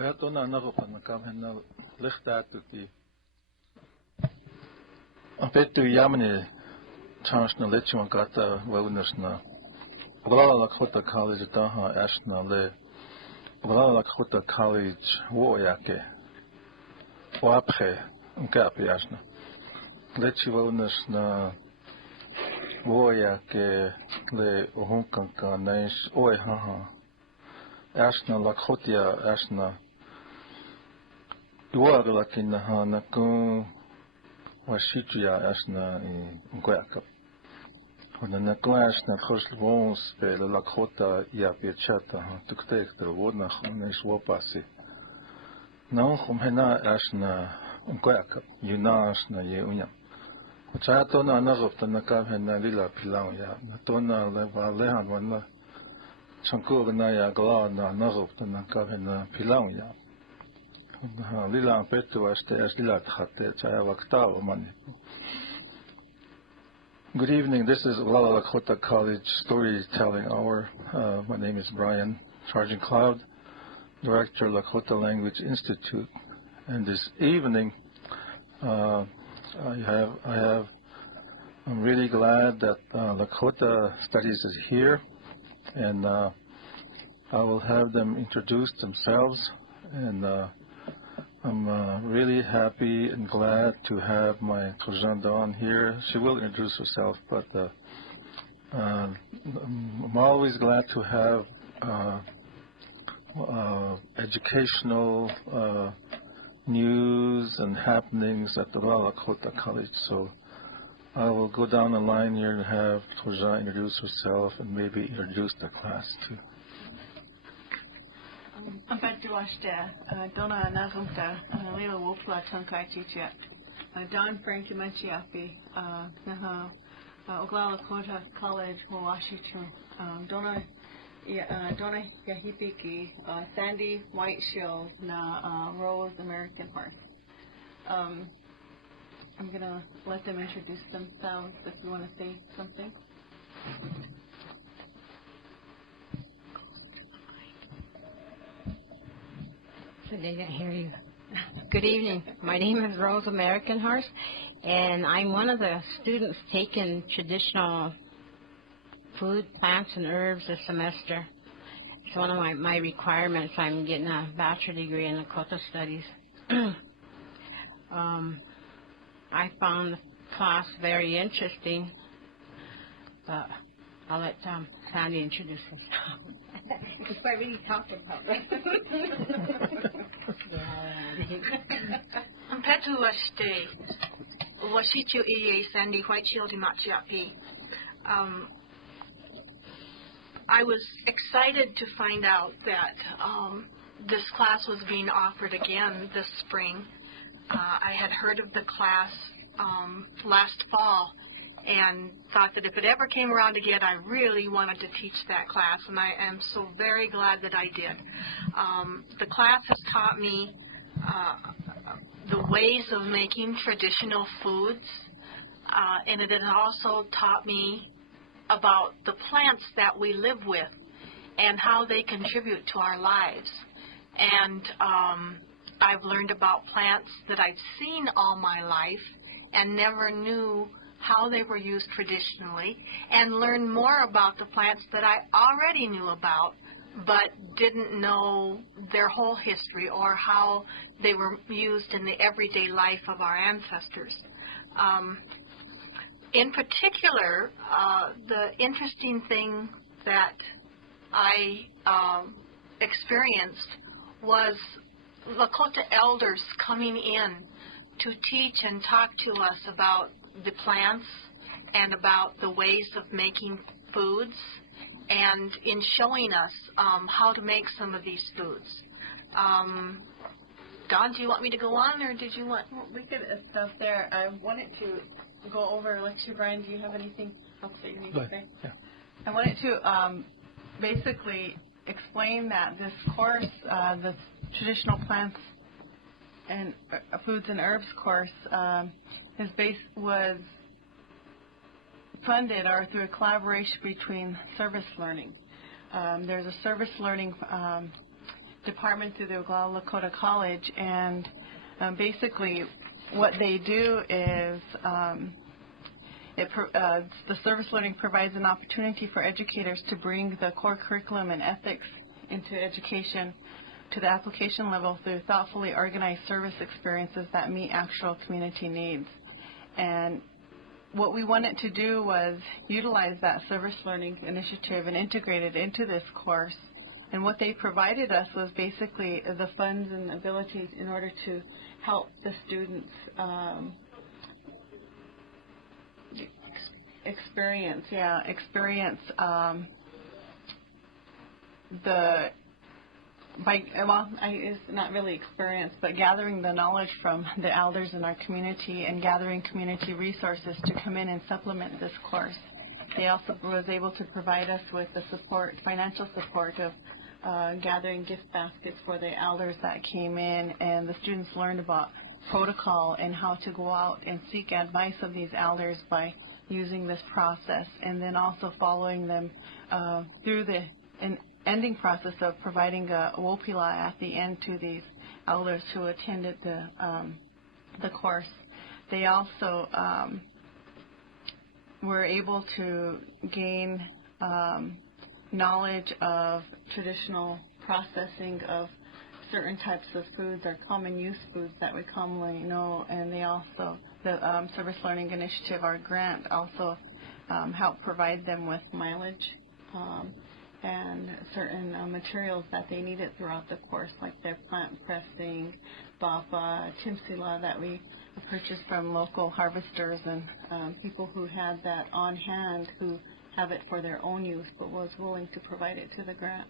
Ayatona naropan nakam henna lichtaat bukti. Apetu yamani chansna lechon kata wellness na. Oglala Lakota College daha ashna le. Oglala Lakota College woyake. Wapche unkapi ashna. Lechi wellness na woyake le ohunkanka naish oy haha. Ashna Lakotia ashna. Iwagalakin ha nakun washitia ashna unkwaka. When the class na khosvons pe la Lakota ya pichata tuktek der wodna khone swapasi. Now khumhena ashna unkwaka yunas na ye unya. Chato na nazofta na kabhena lila pilang ya. Natona le valehan wana chankur na ya gla na nazofta na kabhena pilang ya. Lila petu aste as lila khate chaya wakta mani. Good evening. This is Oglala Lakota College Storytelling Hour. My name is Brian Sergeant Cloud, Director, Lakota Language Institute. And this evening, I'm really glad that Lakota Studies is here, and I will have them introduce themselves. And I'm really happy and glad to have my cousin Dawn here. She will introduce herself, but I'm always glad to have educational news and happenings at the Lakota College. So I will go down the line here and have cousin introduce herself and maybe introduce the class too. Donna Nazumta, Lila Wolfla Tunkai Chicha, Don Frankie Machiapi, Oglala Lakota College, Washington, Donna Yahipiki, Sandy White Shield, na Rose American Heart. I'm going to let them introduce themselves if you want to say something. They didn't hear you. Good evening. My name is Rose American Horse, and I'm one of the students taking traditional food, plants, and herbs this semester. It's one of my requirements. I'm getting a bachelor degree in Lakota Studies. I found the class very interesting, but I'll let Sandy introduce himself. Because I really talked about it. Petu Washte, Washichu Iye, Sandy Whiteshield Imachiapi. I was excited to find out that this class was being offered again this spring. I had heard of the class last fall and thought that if it ever came around again, I really wanted to teach that class, and I am so very glad that I did. The class has taught me the ways of making traditional foods, and it has also taught me about the plants that we live with and how they contribute to our lives. And I've learned about plants that I've seen all my life and never knew how they were used traditionally, and learned more about the plants that I already knew about but didn't know their whole history or how they were used in the everyday life of our ancestors. In particular, the interesting thing that I experienced was Lakota elders coming in to teach and talk to us about the plants and about the ways of making foods, and in showing us how to make some of these foods. Don, do you want me to go on, or did you want? Well, we could stop there. I wanted to go over lecture. Brian, do you have anything else that you need to say? Yeah. I wanted to basically explain that this course, the traditional plants and foods and herbs course, was funded or through a collaboration between service learning. There's a service learning department through the Oglala Lakota College, and basically what they do is the service learning provides an opportunity for educators to bring the core curriculum and ethics into education to the application level through thoughtfully organized service experiences that meet actual community needs. And what we wanted to do was utilize that service learning initiative and integrate it into this course. And what they provided us was basically the funds and abilities in order to help the students experience it's not really experience, but gathering the knowledge from the elders in our community and gathering community resources to come in and supplement this course. They also was able to provide us with the support, financial support of gathering gift baskets for the elders that came in, and the students learned about protocol and how to go out and seek advice of these elders by using this process, and then also following them through the ending process of providing a wopila at the end to these elders who attended the course. They also were able to gain knowledge of traditional processing of certain types of foods or common use foods that we commonly know, and they also, the Service Learning Initiative, our grant, also helped provide them with mileage and certain materials that they needed throughout the course, like their plant pressing, bapa, timsila that we purchased from local harvesters and people who had that on hand, who have it for their own use but was willing to provide it to the grant.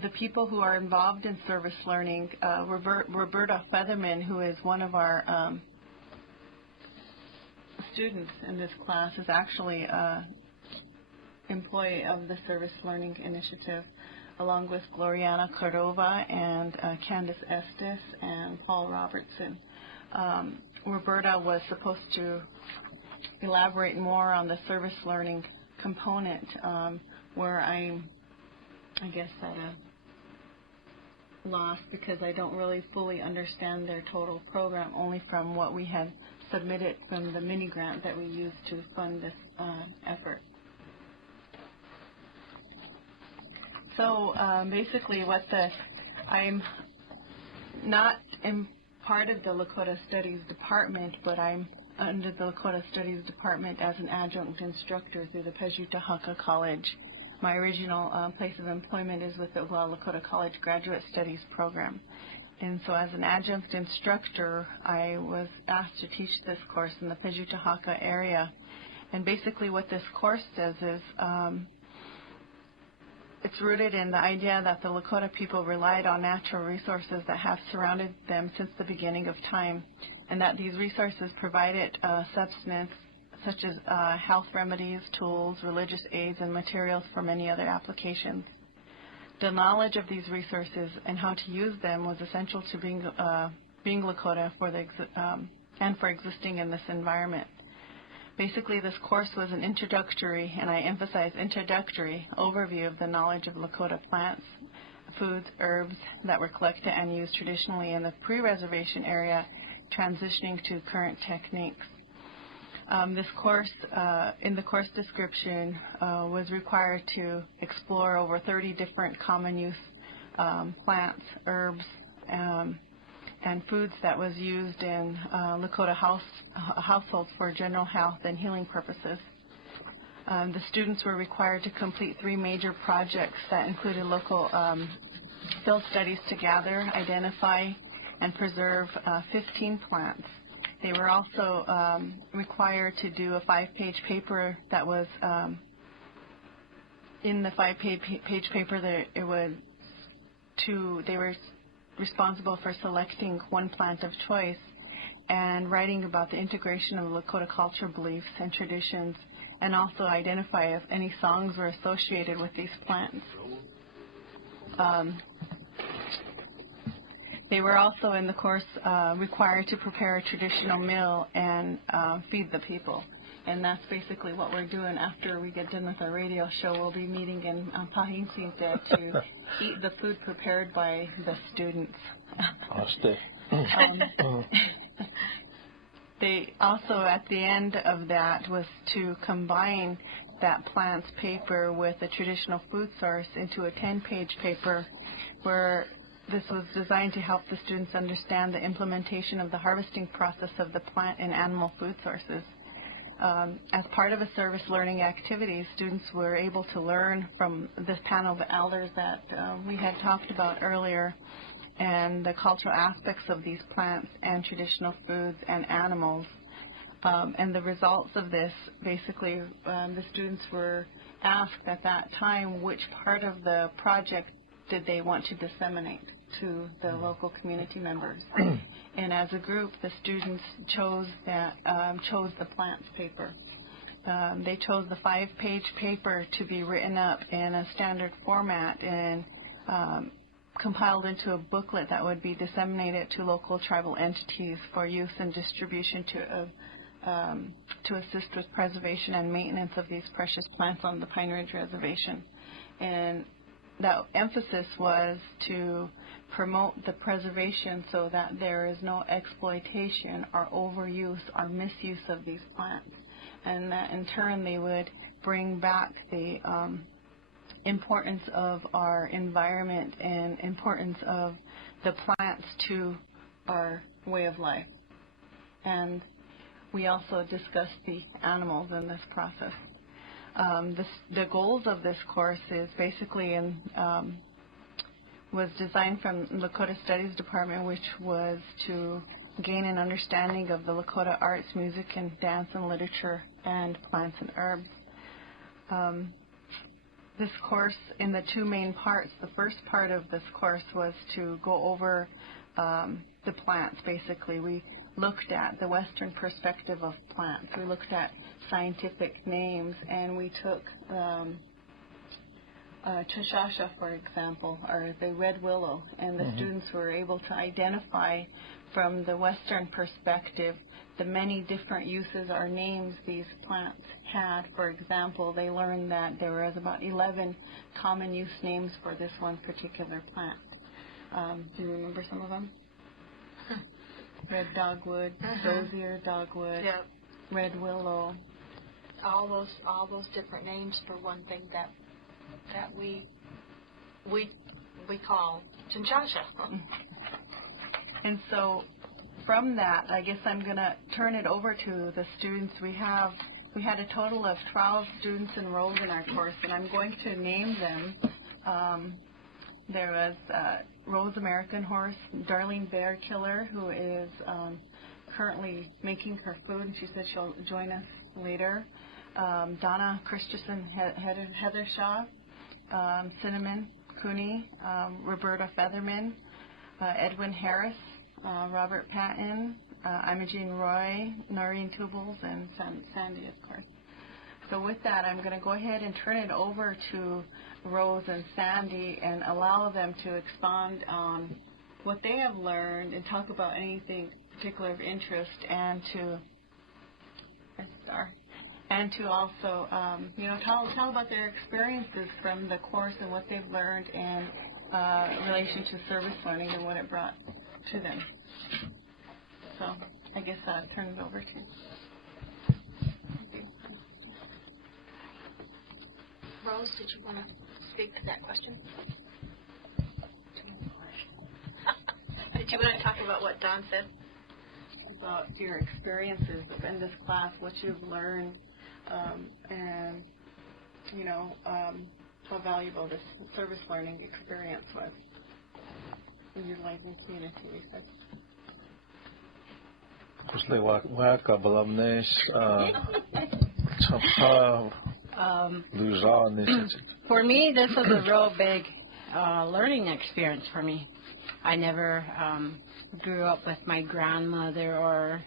The people who are involved in service learning, Roberta Featherman, who is one of our students in this class, is actually an employee of the Service Learning Initiative, along with Gloriana Cordova and Candace Estes and Paul Robertson. Roberta was supposed to elaborate more on the service learning component, where I guess at a loss because I don't really fully understand their total program, only from what we had submitted from the mini grant that we used to fund this effort. So basically I'm not in part of the Lakota Studies Department, but I'm under the Lakota Studies Department as an adjunct instructor through the Pejutahaka College. My original place of employment is with the Oglala Lakota College Graduate Studies Program. And so as an adjunct instructor, I was asked to teach this course in the Pejutahaka area. And basically what this course does is it's rooted in the idea that the Lakota people relied on natural resources that have surrounded them since the beginning of time, and that these resources provided substance such as health remedies, tools, religious aids, and materials for many other applications. The knowledge of these resources and how to use them was essential to being Lakota and for existing in this environment. Basically, this course was an introductory, and I emphasize introductory, overview of the knowledge of Lakota plants, foods, herbs that were collected and used traditionally in the pre-reservation area, transitioning to current techniques. This course, in the course description, was required to explore over 30 different common use plants, herbs, and foods that was used in Lakota households for general health and healing purposes. The students were required to complete 3 major projects that included local field studies to gather, identify, and preserve 15 plants. They were also required to do a 5-page paper that was in the 5-page paper. They were responsible for selecting one plant of choice and writing about the integration of Lakota culture beliefs and traditions, and also identify if any songs were associated with these plants. They were also in the course required to prepare a traditional meal and feed the people. And that's basically what we're doing after we get done with our radio show. We'll be meeting in Pahincita to eat the food prepared by the students. They also, at the end of that, was to combine that plant's paper with a traditional food source into a 10-page paper, where this was designed to help the students understand the implementation of the harvesting process of the plant and animal food sources. As part of a service learning activity, students were able to learn from this panel of elders that we had talked about earlier, and the cultural aspects of these plants and traditional foods and animals. And the results of this, basically, the students were asked at that time which part of the project did they want to disseminate to the local community members. And as a group, the students chose the plants paper. They chose the 5-page paper to be written up in a standard format and compiled into a booklet that would be disseminated to local tribal entities for use and distribution to assist with preservation and maintenance of these precious plants on the Pine Ridge Reservation. And the emphasis was to promote the preservation so that there is no exploitation or overuse or misuse of these plants, and that in turn they would bring back the importance of our environment and importance of the plants to our way of life. And we also discussed the animals in this process. The goals of this course is basically was designed from Lakota Studies Department, which was to gain an understanding of the Lakota arts, music, and dance and literature, and plants and herbs. This course, in the 2 main parts, the first part of this course was to go over the plants, basically. We looked at the Western perspective of plants. We looked at scientific names, and we took Chashasha, for example, or the red willow, and the students were able to identify from the Western perspective the many different uses or names these plants had. For example, they learned that there was about 11 common use names for this one particular plant. Do you remember some of them? Red dogwood, dozier dogwood, Yep. red willow. All those different names for one thing that we call Chinchasha. And so from that, I guess I'm going to turn it over to the students. We had a total of 12 students enrolled in our course, and I'm going to name them. There was Rose American Horse, Darlene Bear Killer, who is currently making her food, and she said she'll join us later. Donna Christensen Heathershaw, Cinnamon Cooney, Roberta Featherman, Edwin Harris, Robert Patton, Imogene Roy, Noreen Tubals, and Sandy, of course. So with that, I'm going to go ahead and turn it over to Rose and Sandy and allow them to expound on what they have learned and talk about anything particular of interest, and to also, tell about their experiences from the course and what they've learned in relation to service learning and what it brought to them. So I guess I'll turn it over to you. Rose, did you want to speak to that question? Did you want to talk about what Don said? About your experiences in this class, what you've learned, and how valuable this service learning experience was in your life and community research. For me, this was a real big learning experience for me. I never grew up with my grandmother or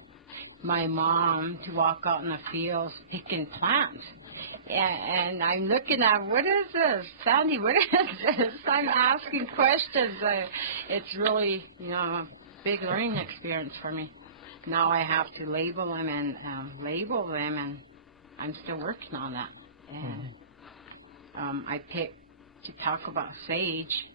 my mom to walk out in the fields picking plants. And I'm looking at, what is this? Sandy, what is this? I'm asking questions. It's really, a big learning experience for me. Now I have to label them and I'm still working on that. And I picked to talk about sage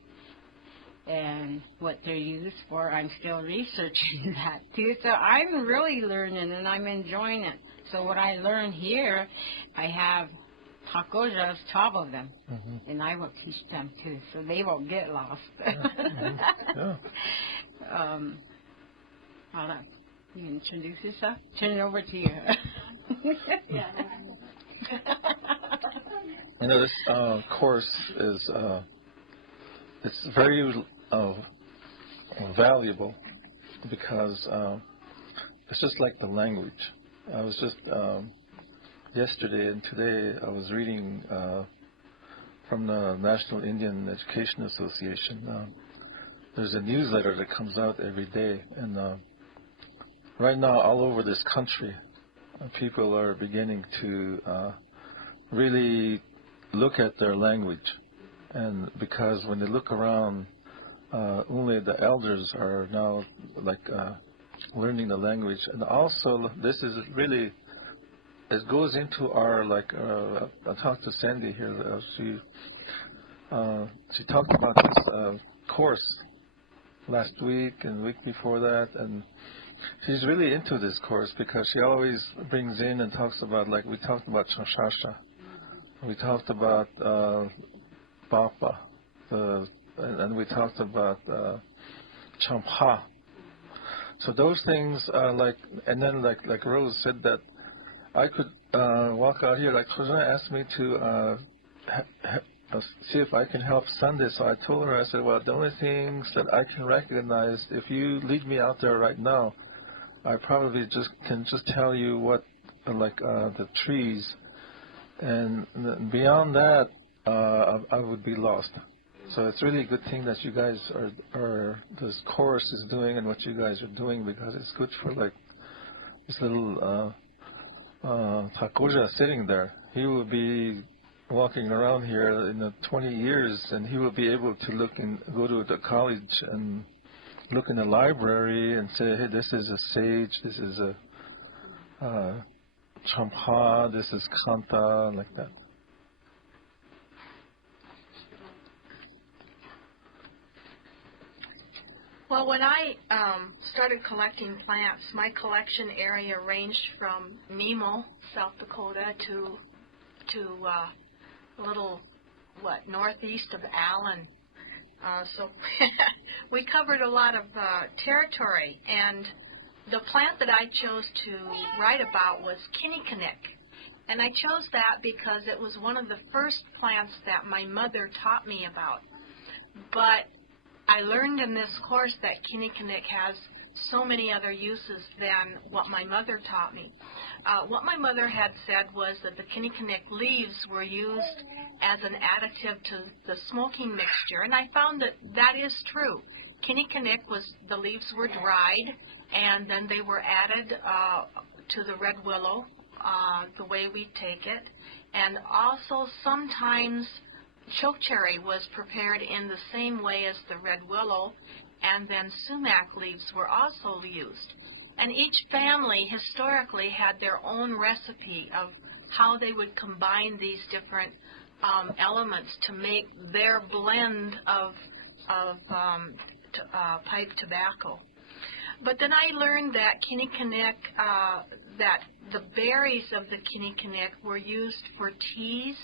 and what they're used for. I'm still researching that too. So I'm really learning and I'm enjoying it. So what I learn here, I have tacojas, 12 of them, and I will teach them too, so they won't get lost. I'll let you introduce yourself. Turn it over to you. You know, this course is it's very valuable because it's just like the language. I was just yesterday and today I was reading from the National Indian Education Association. There's a newsletter that comes out every day, and right now all over this country, people are beginning to really look at their language, and because when they look around, only the elders are now like learning the language, and also this is really, it goes into our, like, I talked to Sandy here, she talked about this course last week and the week before that, and she's really into this course because she always brings in and talks about, like, we talked about Chanshasha, we talked about Bapa, and we talked about Champa. So those things are like, and then like Rose said that I could walk out here, like Hosanna asked me to see if I can help Sunday. So I told her, I said, well, the only things that I can recognize, if you lead me out there right now, I probably can tell you what, like the trees, and beyond that, I would be lost. So it's really a good thing that you guys are this course is doing and what you guys are doing, because it's good for, like, this little Takoja sitting there. He will be walking around here in 20 years, and he will be able to look and go to the college and look in the library and say, hey, this is a sage, this is a champa, this is kanta, like that. Well, when I started collecting plants, my collection area ranged from Nemo, South Dakota, to a little, northeast of Allen. So we covered a lot of territory, and the plant that I chose to write about was kinnikinick. And I chose that because it was one of the first plants that my mother taught me about. But I learned in this course that kinnikinick has so many other uses than what my mother taught me. What my mother had said was that the kinnikinick leaves were used as an additive to the smoking mixture, and I found that that is true. Kinnikinick the leaves were dried, and then they were added to the red willow, the way we take it, and also sometimes chokecherry was prepared in the same way as the red willow, and then sumac leaves were also used. And each family historically had their own recipe of how they would combine these different elements to make their blend of pipe tobacco. But then I learned that kinnikinick, that the berries of the kinnikinick were used for teas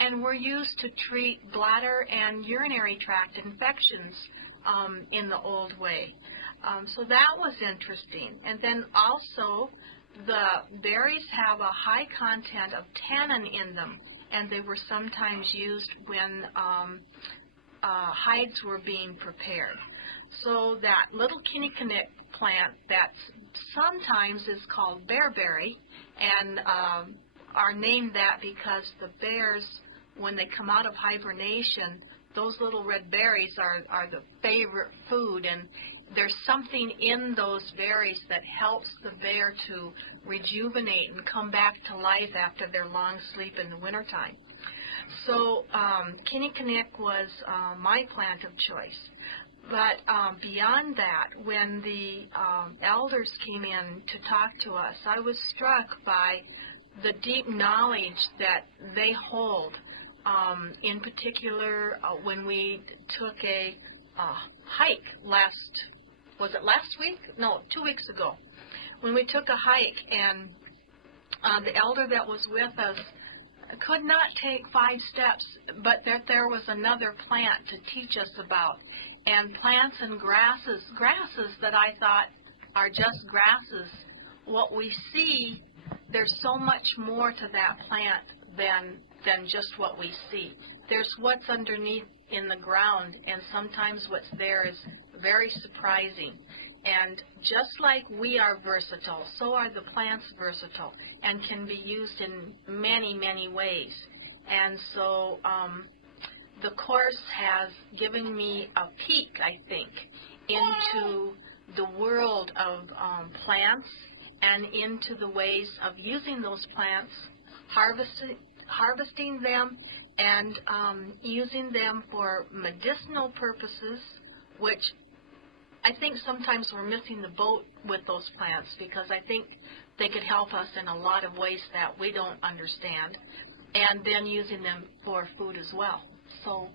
and were used to treat bladder and urinary tract infections in the old way. So that was interesting. And then also the berries have a high content of tannin in them, and they were sometimes used when hides were being prepared. So that little kinnikinick plant that sometimes is called bearberry, and are named that because the bears, when they come out of hibernation, those little red berries are the favorite food, and there's something in those berries that helps the bear to rejuvenate and come back to life after their long sleep in the wintertime. So kinnikinick was my plant of choice. But beyond that, when the elders came in to talk to us, I was struck by the deep knowledge that they hold. In particular, when we took a hike was it last week? No, 2 weeks ago. When we took a hike, and the elder that was with us could not take 5 steps, but that there was another plant to teach us about. And plants and grasses that I thought are just grasses. What we see, there's so much more to that plant than just what we see. There's what's underneath in the ground, and sometimes what's there is very surprising. And just like we are versatile, so are the plants versatile and can be used in many, many ways. And so the course has given me a peek, I think, into the world of plants and into the ways of using those plants, harvesting them, and using them for medicinal purposes, which I think sometimes we're missing the boat with those plants, because I think they could help us in a lot of ways that we don't understand, and then using them for food as well. So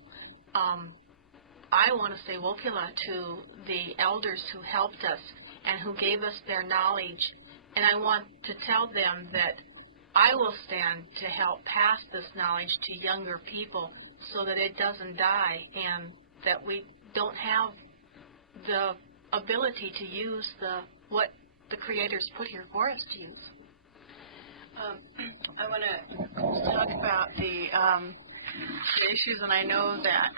I want to say wokila to the elders who helped us and who gave us their knowledge, and I want to tell them that I will stand to help pass this knowledge to younger people so that it doesn't die and that we don't have the ability to use what the Creator's put here for us to use. I want to talk about the issues, and I know that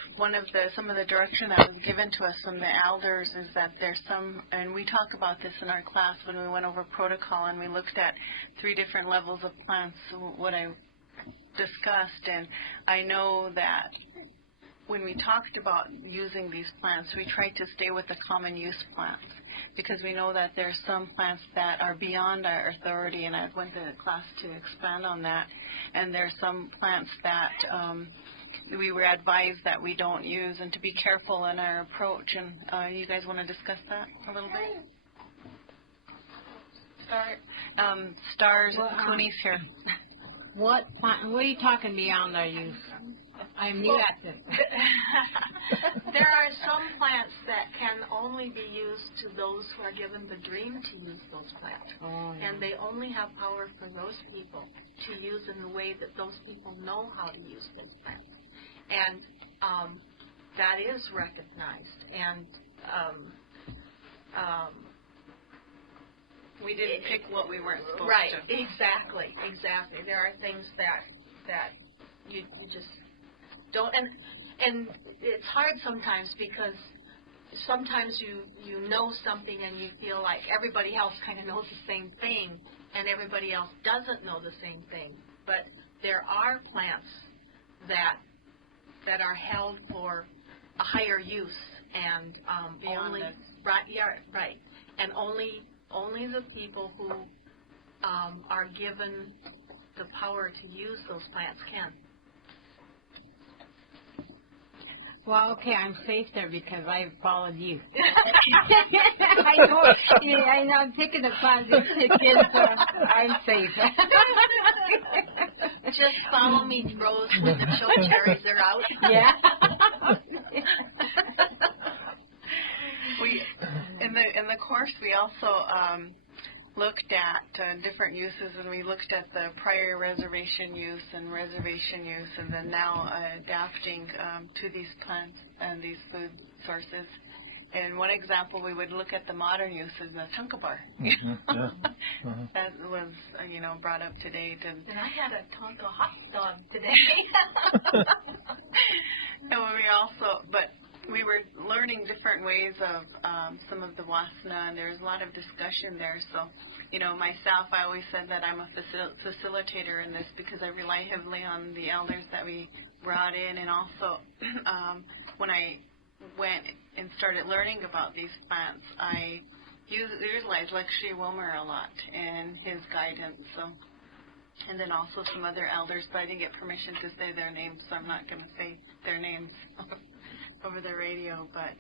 some of the direction that was given to us from the elders is that there's some, and we talk about this in our class when we went over protocol and we looked at 3 different levels of plants, what I discussed, and I know that when we talked about using these plants, we tried to stay with the common use plants, because we know that there's some plants that are beyond our authority, and I went to class to expand on that, and there's some plants that we were advised that we don't use, and to be careful in our approach. And you guys want to discuss that a little bit? Stars, Cooney's here. What are you talking beyond our use? I'm new at this. There are some plants that can only be used to those who are given the dream to use those plants. Oh, yeah. And they only have power for those people to use in the way that those people know how to use those plants. And that is recognized. And we didn't pick what we weren't supposed to. Right, exactly. There are things that you just don't, and it's hard sometimes, because sometimes you know something and you feel like everybody else kind of knows the same thing, and everybody else doesn't know the same thing. But there are plants that are held for a higher use, and only right, and only the people who are given the power to use those plants can. Well, okay, I'm safe there because I followed you. I know I'm taking the class this weekend, so I'm safe. Just follow me, Rose, when the choke cherries are out. Yeah. In the course, we also looked at different uses, and we looked at the prior reservation use, and then now adapting to these plants and these food sources. And one example, we would look at the modern use of the tonka bar. That was, brought up today. And I had a tonka hot dog today. But we were learning different ways of some of the wasana, and there's a lot of discussion there. So, myself, I always said that I'm a facilitator in this because I rely heavily on the elders that we brought in, and also when I went and started learning about these plants, I utilized Lecture Wilmer a lot and his guidance. So, and then also some other elders, but I didn't get permission to say their names, so I'm not going to say their names over the radio. But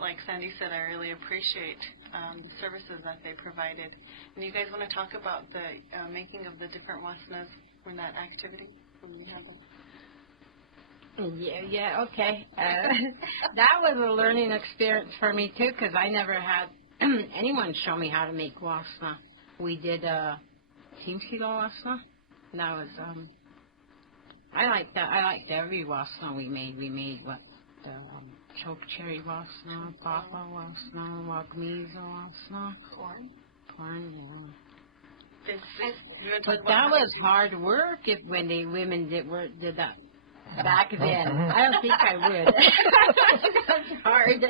like Sandy said, I really appreciate services that they provided. And you guys want to talk about the making of the different wasnas from that activity? When you have them? Yeah, okay. That was a learning experience for me, too, because I never had anyone show me how to make wasna. We did team silo wasna. And that was, I liked that. I liked every wasna we made. We made, the choke cherry wasna, papa wasna, wagmiza wasna. Corn, yeah. But that was hard work when the women did that. Back then. I don't think I would. That's hard.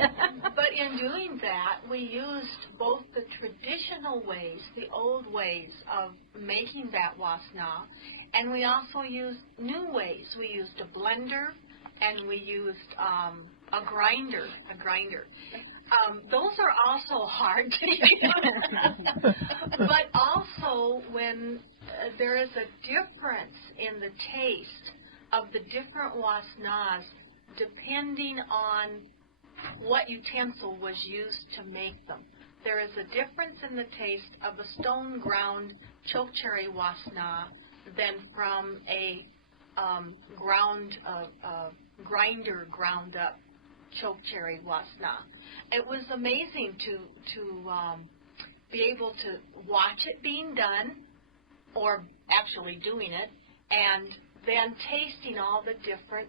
But in doing that, we used both the traditional ways, the old ways of making that wasna, and we also used new ways. We used a blender, and we used a grinder. Those are also hard to use. But also, when there is a difference in the taste of the different wasnas, depending on what utensil was used to make them. There is a difference in the taste of a stone ground choke cherry wasna than from a grinder ground up choke cherry wasna. It was amazing to be able to watch it being done, or actually doing it, and then tasting all the different,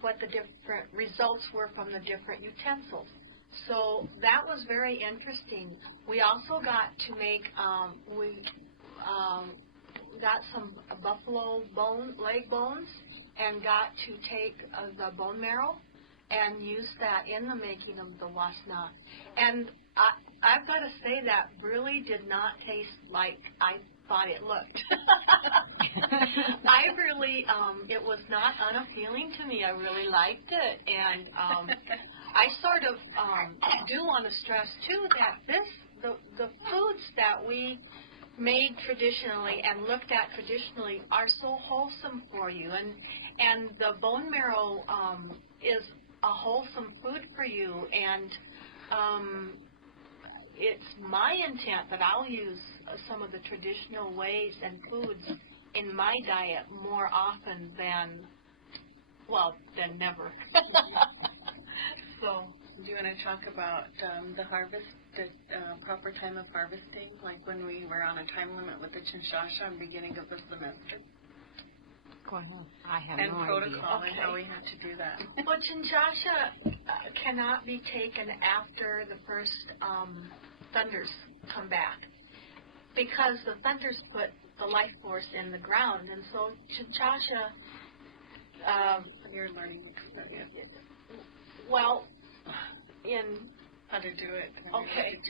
what the different results were from the different utensils. So that was very interesting. We also got to make, got some buffalo leg bones, and got to take the bone marrow and use that in the making of the wasna. And I've got to say that really did not taste like I thought it looked. I really, it was not unappealing to me. I really liked it, and I sort of do want to stress too that the foods that we made traditionally and looked at traditionally are so wholesome for you, and the bone marrow is a wholesome food for you, and it's my intent that I'll use some of the traditional ways and foods in my diet more often than never. So, do you want to talk about the harvest, the proper time of harvesting, like when we were on a time limit with the chinchasha in the beginning of the semester? Go ahead. I have and no protocol idea. and how we had to do that. Well, chinchasha cannot be taken after the first thunders come back, because the thunders put the life force in the ground, and so chinchasha. You're learning. Well, in how to do it. Okay.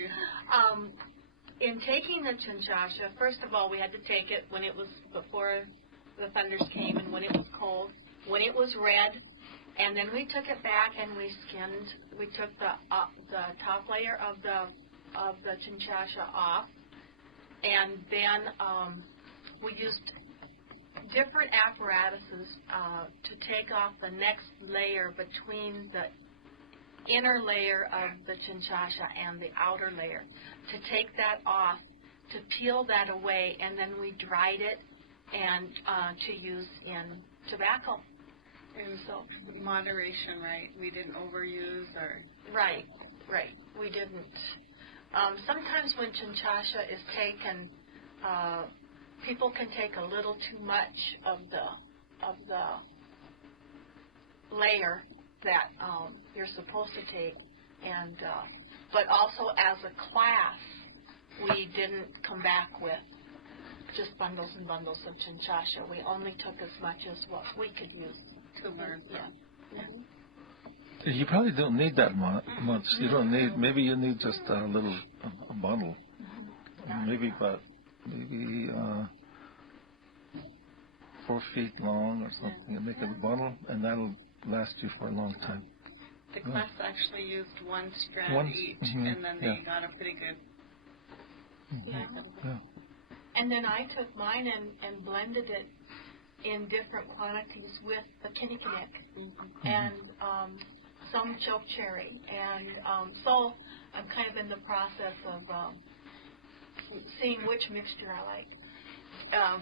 In taking the chinchasha, first of all, we had to take it when it was before the thunders came, and when it was cold, when it was red, and then we took it back and we skinned. We took the top layer of the chinchasha off, and then we used different apparatuses to take off the next layer between the inner layer of the chinchasha and the outer layer, to take that off, to peel that away, and then we dried it and to use in tobacco. And so moderation, right? We didn't overuse or... Right. We didn't. Sometimes when chinchasha is taken, people can take a little too much of the layer that you're supposed to take, and but also as a class, we didn't come back with just bundles and bundles of chinchasha. We only took as much as what we could use to learn from. Yeah. Mm-hmm. You probably don't need that much. You don't need. Maybe you need just a little a bottle. Mm-hmm. Maybe 4 feet long or something. And make it a bottle, and that'll last you for a long time. The class actually used one strand each, and then they got a pretty good. Yeah. And then I took mine and blended it in different quantities with the kinnikinnick. And some choke cherry, and so I'm kind of in the process of seeing which mixture I like.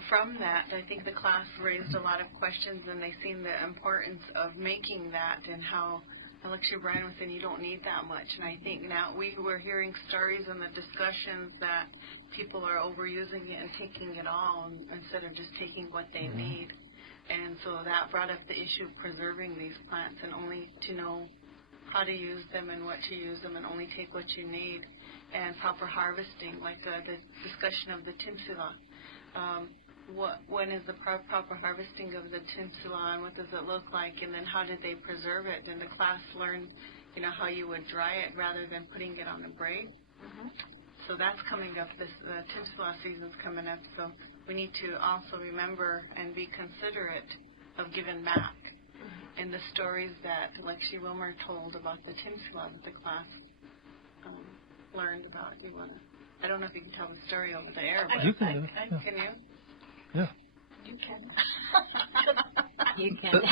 From that, I think the class raised a lot of questions, and they seen the importance of making that and how, like Brian was saying, you don't need that much. And I think now we're hearing stories in the discussions that people are overusing it and taking it all instead of just taking what they need. And so that brought up the issue of preserving these plants and only to know how to use them and what to use them and only take what you need, and proper harvesting, like the discussion of the tinsula. When is the proper harvesting of the tinsula, and what does it look like, and then how did they preserve it? And the class learned, how you would dry it rather than putting it on the braid. So that's coming up. The tinsula season's coming up, so we need to also remember and be considerate of giving back. And the stories that Lexi Wilmer told about the tinsula that the class learned about. I don't know if you can tell the story over the air, but you can. Can you? Yeah. You can. You can. I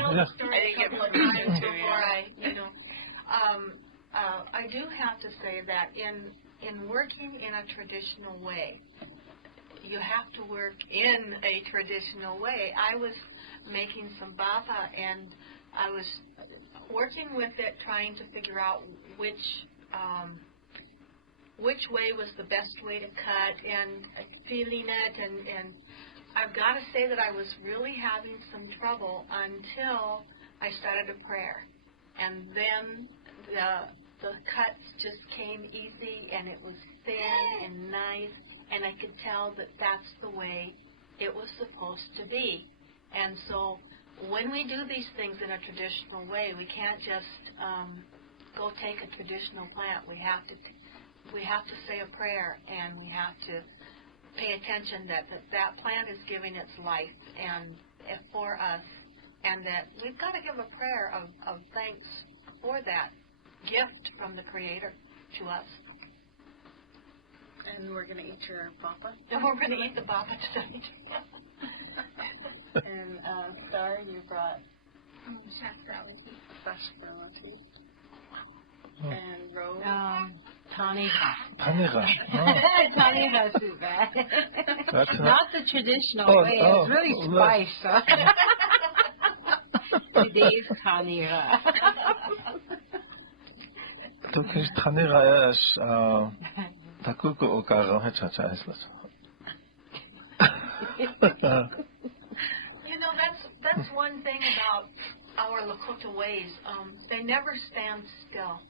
tell the story I didn't get before I do have to say that in working in a traditional way, you have to work in a traditional way. I was making some baba, and I was working with it, trying to figure out which way was the best way to cut, and feeling it, and I've got to say that I was really having some trouble until I started a prayer, and then the cuts just came easy, and it was thin and nice, and I could tell that that's the way it was supposed to be. And so when we do these things in a traditional way, we can't just go take a traditional plant. We have to say a prayer, and we have to pay attention that plant is giving its life and for us, and that we've got to give a prayer of thanks for that gift from the Creator to us. And we're going to eat your baba. And we're going to eat the baba tonight. And Star, you brought sarsaparilla tea. And Rose. Taniga. Taniga. Taniga is bad. That's not the traditional way. It's really spiced. Today's Taniga. Tukis Taniga is takuko okaga hechacha islas. That's one thing about our Lakota ways. They never stand still.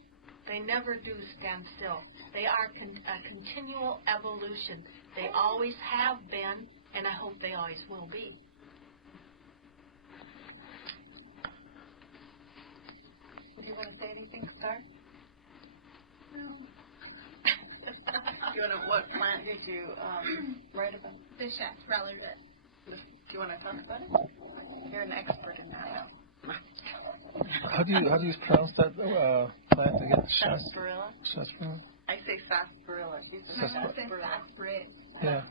They never do stand still. They are a continual evolution. They always have been, and I hope they always will be. Do you want to say anything, Star? No. What plant did you write about? The sarsaparilla root. Do you want to talk about it? You're an expert in that. How do you pronounce that plant again? Sarsaparilla. Sarsaparilla. I say sarsaparilla. She says Sarsaparilla. Yeah. Yeah.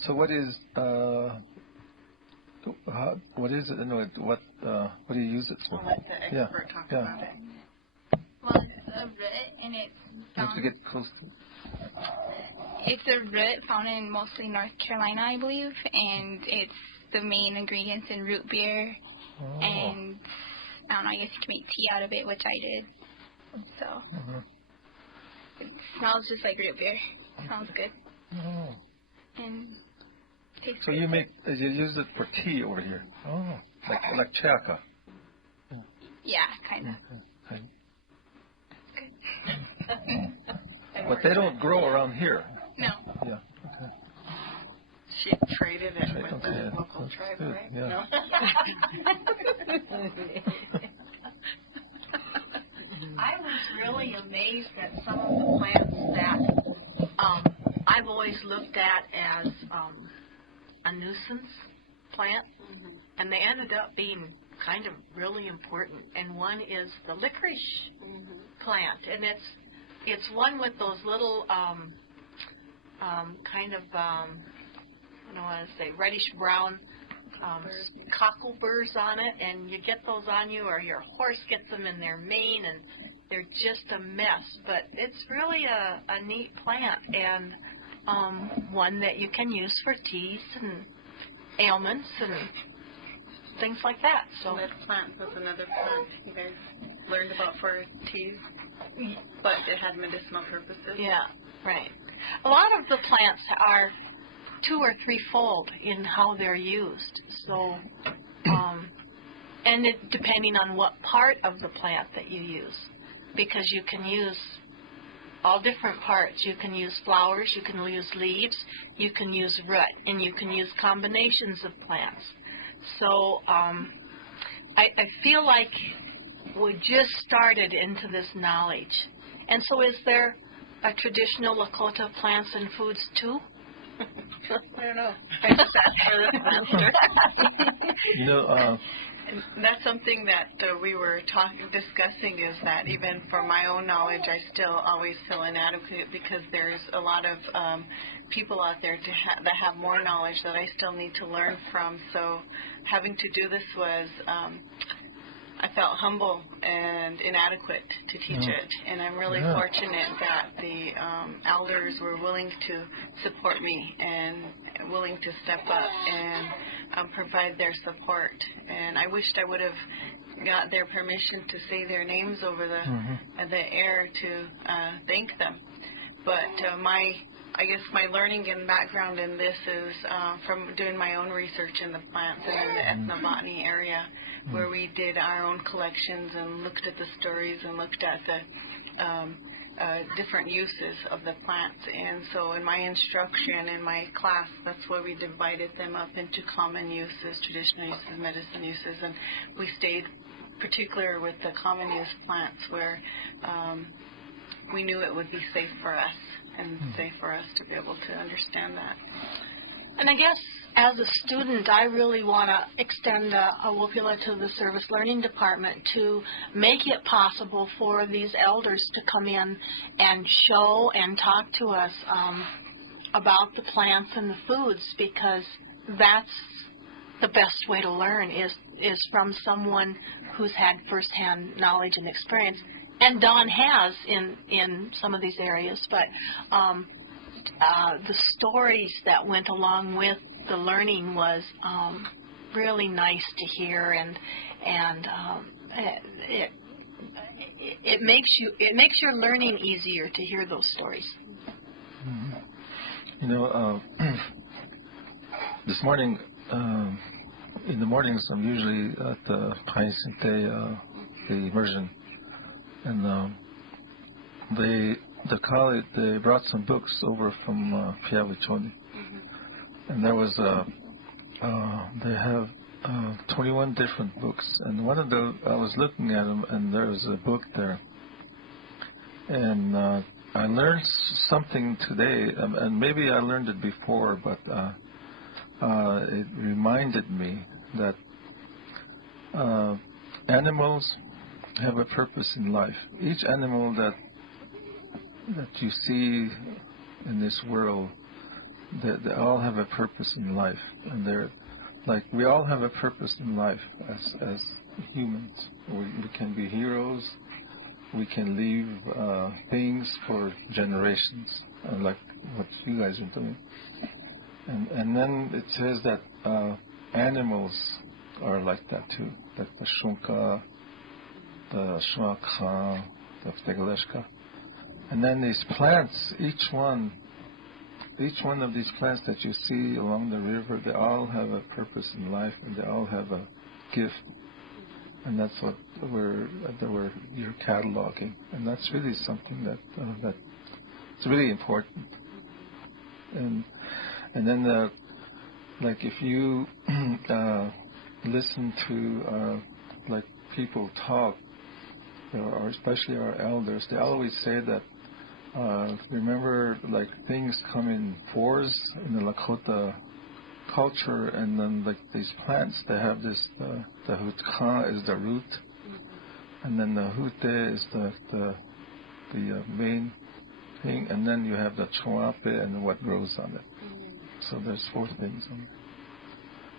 So what is it and what do you use it for? I'll let the expert talk about it. Well, it's a root, and it's You have to get close. It's a root found in mostly North Carolina, I believe, and it's the main ingredients in root beer. Oh. And I don't know, I guess you can make tea out of it, which I did. So it smells just like root beer. Sounds good. Oh. And tastes So good. you use it for tea over here. Oh, like chaka. Yeah, kind of. Okay. Good. But they don't grow around here. No. Yeah. Okay. She traded it with the Okay. local That's tribe, good. right? Yeah. No? I was really amazed at some of the plants that I've always looked at as a nuisance plant, and they ended up being kind of really important. And one is the licorice plant, and it's one with those little kind of I don't want to say reddish brown cockleburs on it, and you get those on you, or your horse gets them in their mane, and they're just a mess. But it's really a neat plant, and one that you can use for teas and ailments and things like that. So that plant was another plant you guys learned about for teas, but it had medicinal purposes. Yeah, right. A lot of the plants are 2 or 3-fold in how they're used. So, and it, depending on what part of the plant that you use, because you can use all different parts. You can use flowers, you can use leaves, you can use root, and you can use combinations of plants. So I feel like we just started into this knowledge. And so is there a traditional Lakota plants and foods too? I don't know. I just asked for this answer. You know, And that's something that we were discussing, is that even for my own knowledge, I still always feel inadequate because there's a lot of people out there that have more knowledge that I still need to learn from. So having to do this was, I felt humble and inadequate to teach it. And I'm really fortunate that the elders were willing to support me and willing to step up and provide their support. And I wished I would have got their permission to say their names over the air to thank them. But I guess my learning and background in this is from doing my own research in the plants and in the ethnobotany area, where we did our own collections and looked at the stories and looked at the different uses of the plants. And so in my instruction, in my class, that's where we divided them up into common uses, traditional uses, medicine uses, and we stayed particular with the common use plants where we knew it would be safe for us and safe for us to be able to understand that. And I guess as a student, I really want to extend a wopula to the Service Learning Department to make it possible for these elders to come in and show and talk to us about the plants and the foods, because that's the best way to learn is from someone who's had firsthand knowledge and experience. And Don has in some of these areas, but the stories that went along with the learning was really nice to hear, and it makes your learning easier to hear those stories. You know, this morning, in the mornings, I'm usually at the Paisinte, the immersion, and the college, they brought some books over from Piawichoni, and there was they have 21 different books, and one of the, I was looking at them, and there was a book there, and I learned something today, and maybe I learned it before, but it reminded me that animals have a purpose in life. Each animal that you see in this world, they all have a purpose in life, and they're like, we all have a purpose in life as humans. We can be heroes. We can leave things for generations, like what you guys are doing. And then it says that animals are like that too, like the shunka, the shmaka, the stegaleshka. And then these plants, each one of these plants that you see along the river, they all have a purpose in life, and they all have a gift. And that's what you're cataloging, and that's really something that it's really important. And then like if you listen to like people talk, or especially our elders, they always say that remember, like, things come in fours in the Lakota culture, and then like these plants, they have this the hutka is the root, and then the hute is the main thing, and then you have the choape and what grows on it. So there's 4 things on it.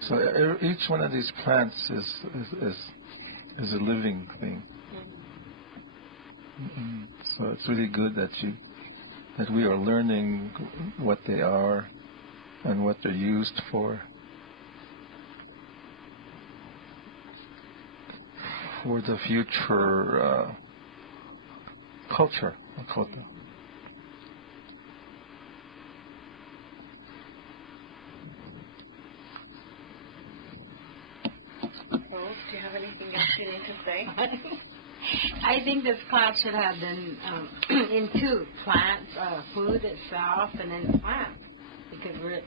So each one of these plants is a living thing. So it's really good that we are learning what they are and what they're used for the future culture, Lakota. Rose, do you have anything else you need to say? I think this class should have been in two, plants, food itself, and then the plants. Because we're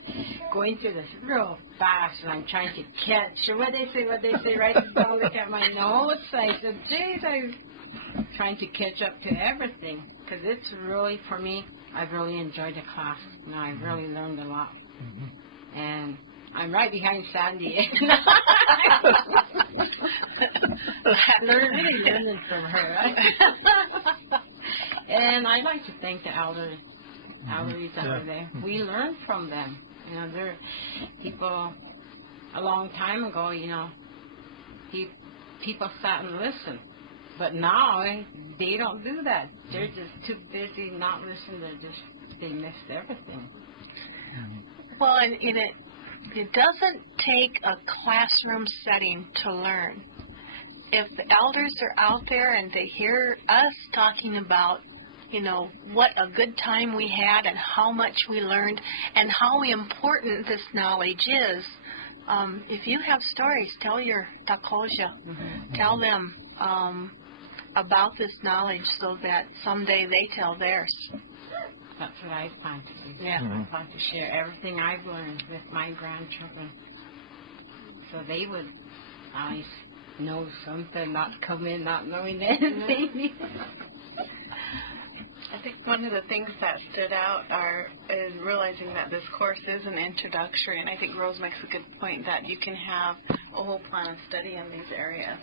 going through this real fast, and I'm trying to catch what they say, right? Don't look at my notes. I said, geez, I'm trying to catch up to everything. Because it's really, for me, I've really enjoyed the class. You know, I've really learned a lot. And I'm right behind Sandy. I'm really learning from her. And I'd like to thank the elders that were there. We learned from them. You know, they're people a long time ago, you know, people sat and listened. But now they don't do that. They're just too busy not listening. They missed everything. Well, and it doesn't take a classroom setting to learn. If the elders are out there and they hear us talking about, you know, what a good time we had and how much we learned and how important this knowledge is, if you have stories, tell your Dakota, tell them about this knowledge so that someday they tell theirs. That's what I plan to do. Yeah. I plan to share everything I've learned with my grandchildren, so they would at least know something, not come in not knowing anything. I think one of the things that stood out is realizing that this course is an introductory, and I think Rose makes a good point that you can have a whole plan of study in these areas.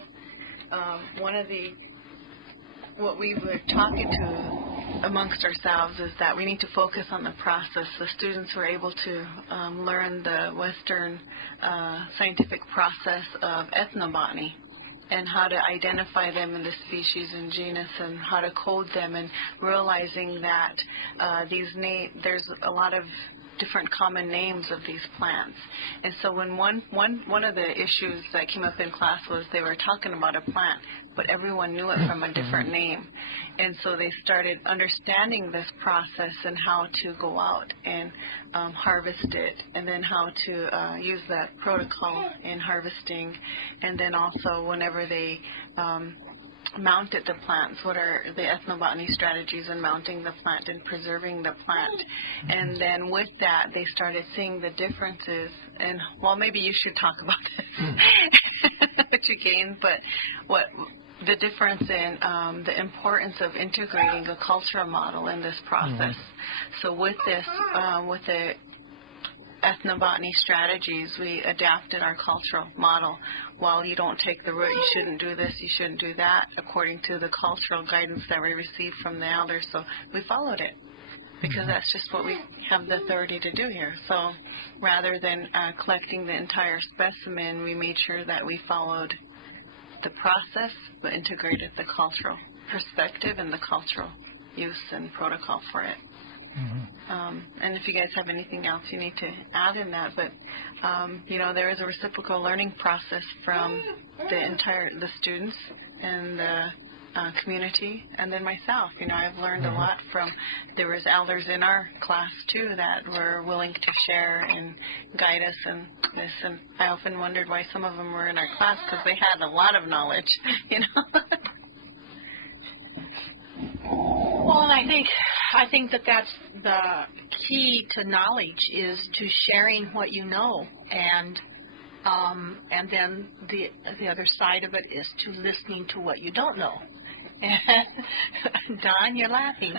What we were talking to amongst ourselves is that we need to focus on the process. The students were able to learn the Western scientific process of ethnobotany and how to identify them in the species and genus and how to code them, and realizing that there's a lot of different common names of these plants. And so when one of the issues that came up in class was they were talking about a plant, but everyone knew it from a different name. And so they started understanding this process and how to go out and harvest it, and then how to use that protocol in harvesting, and then also whenever they mounted the plants, what are the ethnobotany strategies in mounting the plant and preserving the plant. And then with that, they started seeing the differences. And, well, maybe you should talk about this, what you gained, but what the difference in the importance of integrating a cultural model in this process. So with this, with the ethnobotany strategies, we adapted our cultural model. While you don't take the root, you shouldn't do this, you shouldn't do that, according to the cultural guidance that we received from the elders. So we followed it, because that's just what we have the authority to do here. So rather than collecting the entire specimen, we made sure that we followed the process, but integrated the cultural perspective and the cultural use and protocol for it. And if you guys have anything else you need to add in that, but you know, there is a reciprocal learning process from the students and the community, and then myself. You know, I've learned a lot from, there was elders in our class too that were willing to share and guide us in this, and I often wondered why some of them were in our class, because they had a lot of knowledge, you know. Well, and I think that that's the key to knowledge, is to sharing what you know, and then the other side of it is to listening to what you don't know. And Don, you're laughing.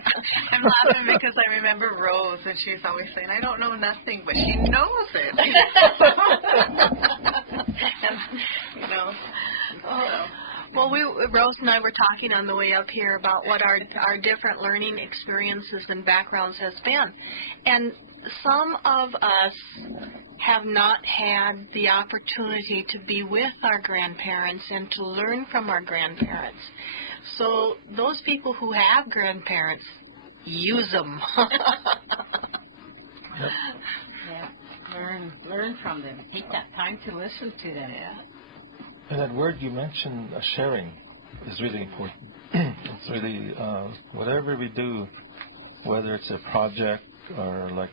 I'm laughing because I remember Rose, and she's always saying, I don't know nothing, but she knows it. And, you know. Well, Rose and I were talking on the way up here about what our different learning experiences and backgrounds has been. And some of us have not had the opportunity to be with our grandparents and to learn from our grandparents. So those people who have grandparents, use them. Yeah, learn from them. Take that time to listen to them. Yeah. And that word you mentioned, sharing, is really important. It's really, whatever we do, whether it's a project or like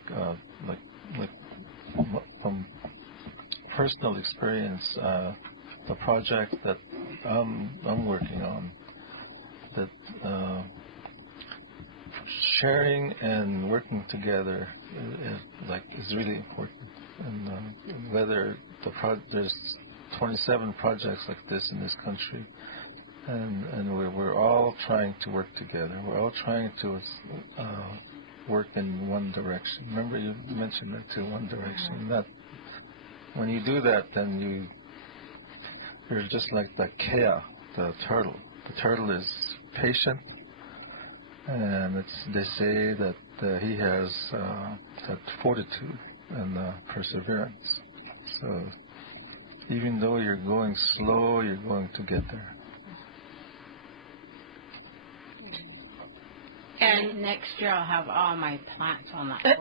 from personal experience, the project that I'm working on, that sharing and working together is really important. And whether there's 27 projects like this in this country, and we're all trying to work together. We're all trying to work in one direction. Remember, you mentioned that too, one direction. That when you do that, then you're just like the kea, the turtle. The turtle is patient, and they say that he has that fortitude and perseverance. So even though you're going slow, you're going to get there. And next year I'll have all my plants on that board.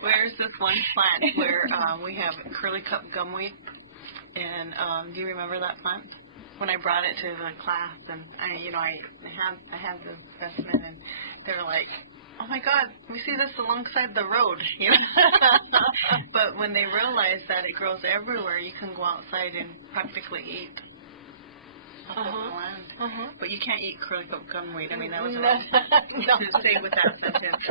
Where's this one plant where we have curly cup gumweed? And do you remember that plant? When I brought it to the class, and I had the specimen, and they were like, "Oh my God, we see this alongside the road," you know. But when they realize that it grows everywhere, you can go outside and practically eat off of the land. But you can't eat curly cup gumweed. I mean, that was wrong to say with that sentence.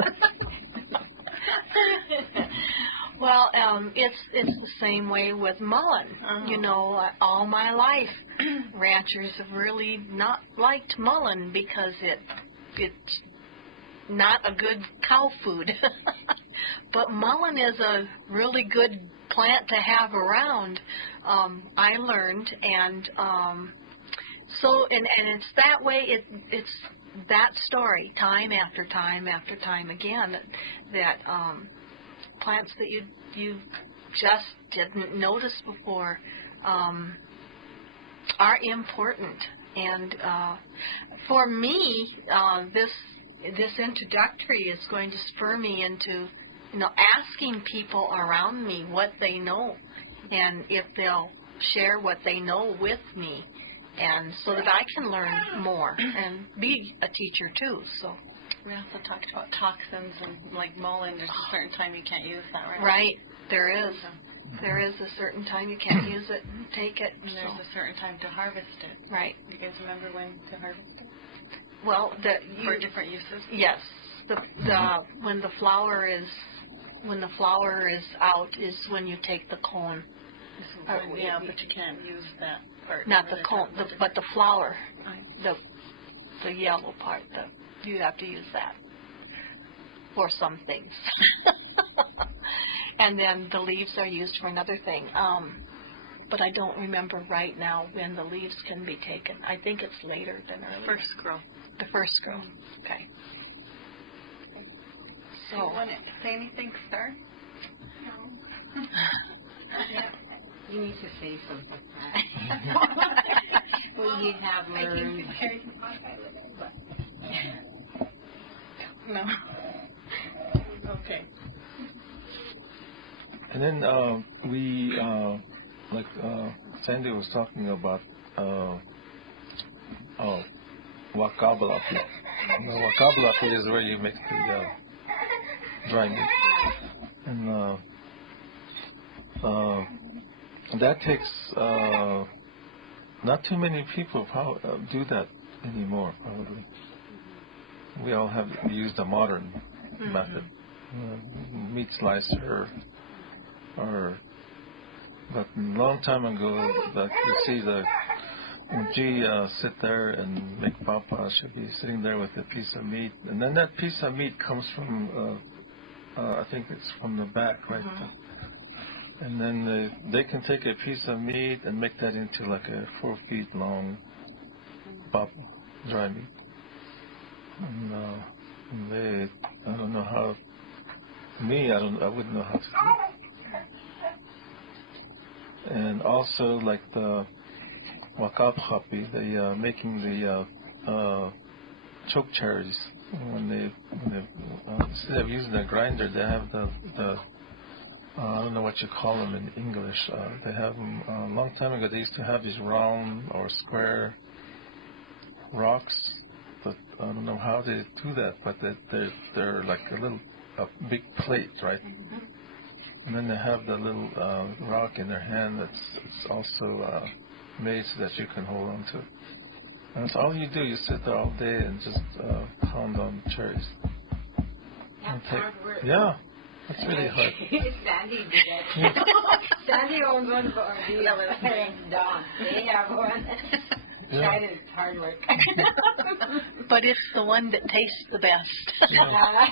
Well, it's the same way with mullein. You know, all my life, ranchers have really not liked mullein because it's not a good cow food. But mullein is a really good plant to have around. I learned, and so it's that way. It's that story, time after time after time again, that plants that you just didn't notice before are important. And for me, this introductory is going to spur me into asking people around me what they know, and if they'll share what they know with me, and so that I can learn more and be a teacher too. So. We also talked about toxins and like mullein. There's a certain time you can't use that, right? Right. There is. There is a certain time you can't use it and take it. And there's a certain time to harvest it. Right. Do you guys remember when to harvest it? Well, for different uses. Yes. When the flower is out is when you take the cone. Yeah, but you can't use that part. Not the cone, but the flower, the yellow part. You have to use that for some things. And then the leaves are used for another thing. But I don't remember right now when the leaves can be taken. I think it's later than earlier. First grow. The first grow. Okay. So, you want to say anything, sir? No. You need to say something. Well, you have learned. No. Okay. And then Sandy was talking about wakabalaki. Wakabalaki is where you make the dry meat, and that takes not too many people do that anymore. Probably we all have used a modern method, meat slicer, but a long time ago, that you see the G sit there and make papa. She'll be sitting there with a piece of meat, and then that piece of meat comes from I think it's from the back, right? And then they can take a piece of meat and make that into like a 4 feet long bubble, dry meat. And they, I don't know how. Me, I wouldn't know how to do it. And also like the wakab happy, they making the choke cherries. When they instead of using a grinder, they have the I don't know what you call them in English. They have them a long time ago. They used to have these round or square rocks, but I don't know how they do that. But they're like a big plate, right? And then they have the little rock in their hand that's also made so that you can hold on to it. And that's all you do. You sit there all day and just pound on cherries. That's hard work. Yeah, that's really hard. Sandy did that. Sandy owns one for the other Dawn. They have one. Yeah. It's hard work. But it's the one that tastes the best. Yeah.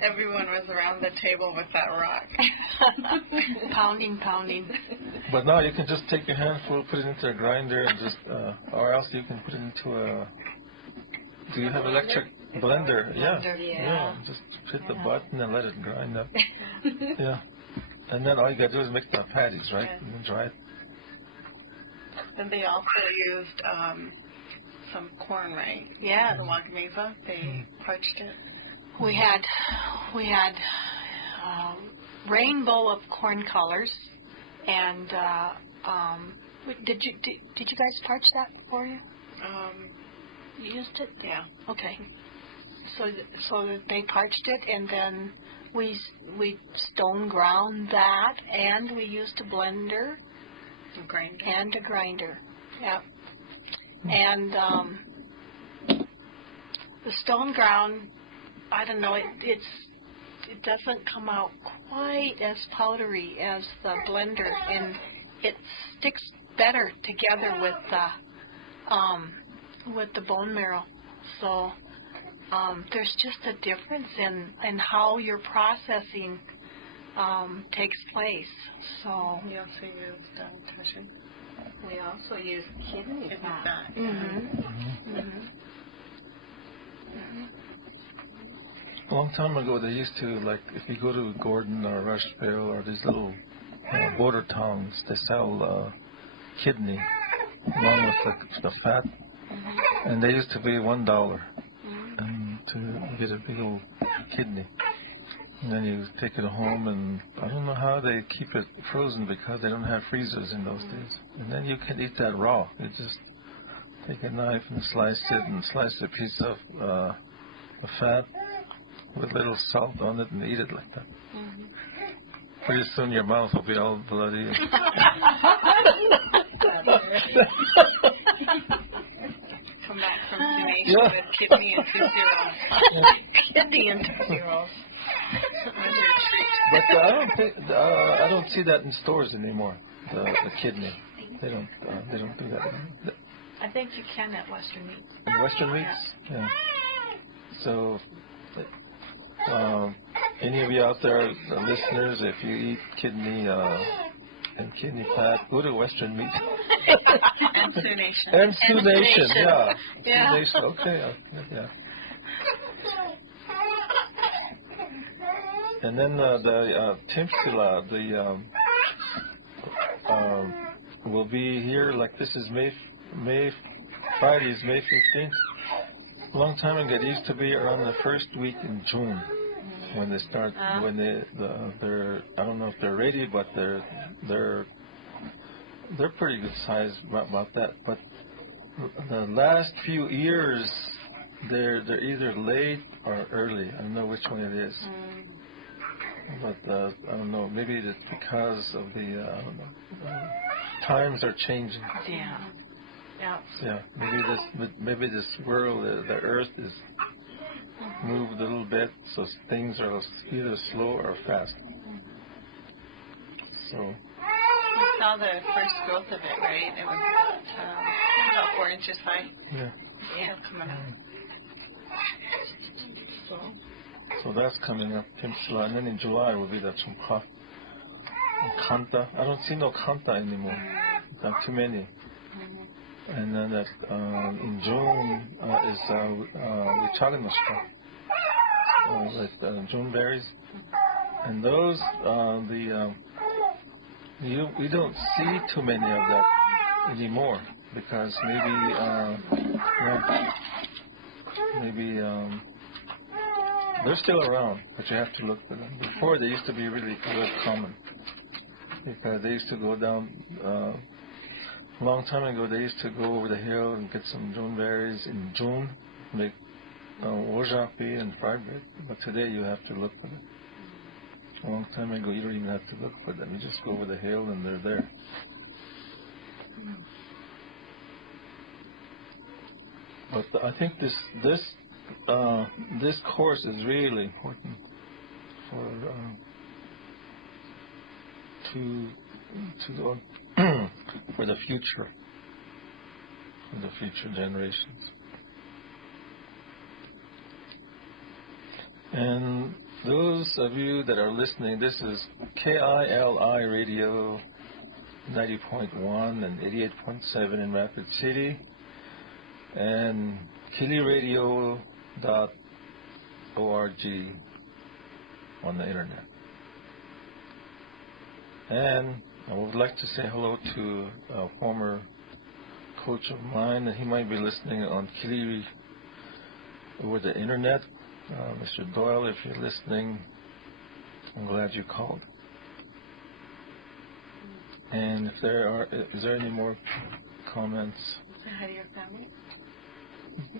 Everyone was around the table with that rock. Pounding. But now you can just take your handful, put it into a grinder, and just, or else you can put it into a. Do you have electric blender? Yeah. Just hit the button and let it grind up. Yeah. And then all you gotta do is make the patties, right? And then dry it. And they also used some corn, right? Yeah. The wagmeza, they parched it. We had rainbow of corn colors, and did you guys parch that for you? You used it? Yeah. Okay. So they parched it, and then we stone ground that, and we used a blender and a grinder. Yeah. And the stone ground, I don't know, it doesn't come out quite as powdery as the blender, and it sticks better together with the bone marrow. So there's just a difference in how your processing takes place. So We also used tushin. We also use kidney fat. A long time ago, they used to, like, if you go to Gordon or Rushville or these little border towns, they sell kidney along with the fat, and they used to be $1 and to get a big old kidney. And then you take it home, and I don't know how they keep it frozen because they don't have freezers in those days. And then you can eat that raw. You just take a knife and slice it, and slice a piece of fat with a little salt on it and eat it like that. Pretty soon your mouth will be all bloody. Come back from cremation with kidney and 2 zeros. Kidney and 2 zeros. But I don't see that in stores anymore. The kidney, they don't do that. I think you can at Western Meats. In Western Meats, yeah. So, any of you out there, listeners, if you eat kidney and kidney fat, go to Western Meats. And Sioux Nation. And Sioux Nation, yeah. Yeah. Sioux Nation, okay, yeah. And then the Timstila, will be here, like this is Friday's May 15th. A long time ago, it used to be around the first week in June when they start, they're, I don't know if they're ready, but they're pretty good size about that. But the last few years, they're either late or early. I don't know which one it is. But I don't know. Maybe it's because of the times are changing. Yeah. Yeah. Maybe this world, the Earth, is moved a little bit, so things are either slow or fast. So. We saw the first growth of it, right? It was about 4 inches high. Yeah. Yeah, coming out. So. So that's coming up, Pimsla. And then in July will be the Chungpa. Kanta. I don't see no Kanta anymore. Not too many. And then that in June is Wichaganoshka. Like June berries. And those, we don't see too many of that anymore because maybe they're still around, but you have to look for them. Before they used to be really common because they used to go down. A long time ago, they used to go over the hill and get some June berries in June, make ojapi and fried bread. But today you have to look for them. A long time ago, you don't even have to look for them. You just go over the hill and they're there. But I think this course is really important for the future generations. And those of you that are listening, this is KILI Radio 90.1 and 88.7 in Rapid City, and KILIRadio.org on the internet. And I would like to say hello to a former coach of mine, and he might be listening on KILI over the internet. Mr. Doyle, if you're listening, I'm glad you called. And is there any more comments? Hi to your family.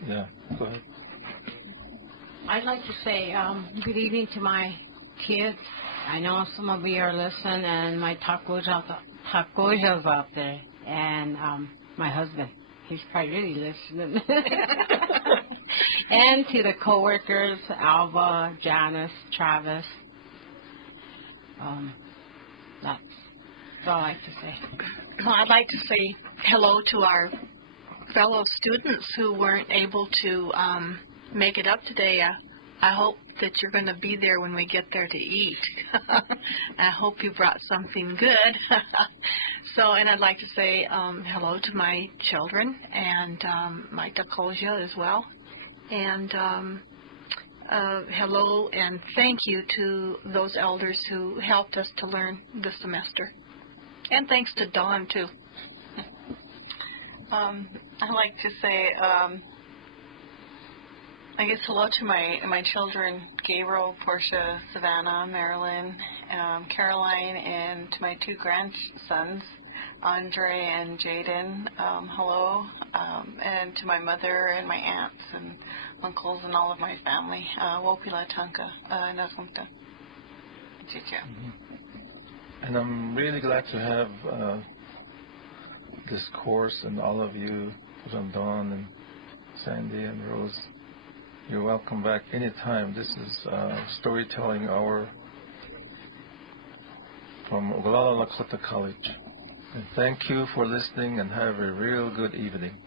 Yeah, go ahead. I'd like to say good evening to my kids. I know some of you are listening, and my takojas out there, and my husband. He's probably really listening. And to the coworkers, Alva, Janice, Travis. That's all I like to say. Well, I'd like to say hello to our fellow students who weren't able to make it up today. I hope that you're going to be there when we get there to eat. I hope you brought something good. And I'd like to say hello to my children and my Dakoja as well. And hello and thank you to those elders who helped us to learn this semester. And thanks to Dawn, too. I'd like to say, I guess hello to my children, Gabriel, Portia, Savannah, Marilyn, Caroline, and to my two grandsons, Andre and Jaden. Hello. And to my mother and my aunts and uncles and all of my family. Wopila Tanka, Nazunta. Chicha. And I'm really glad to have this course and all of you, Dawn and Sandy and Rose. You're welcome back anytime. This is Storytelling Hour from Oglala Lakota College. And thank you for listening and have a real good evening.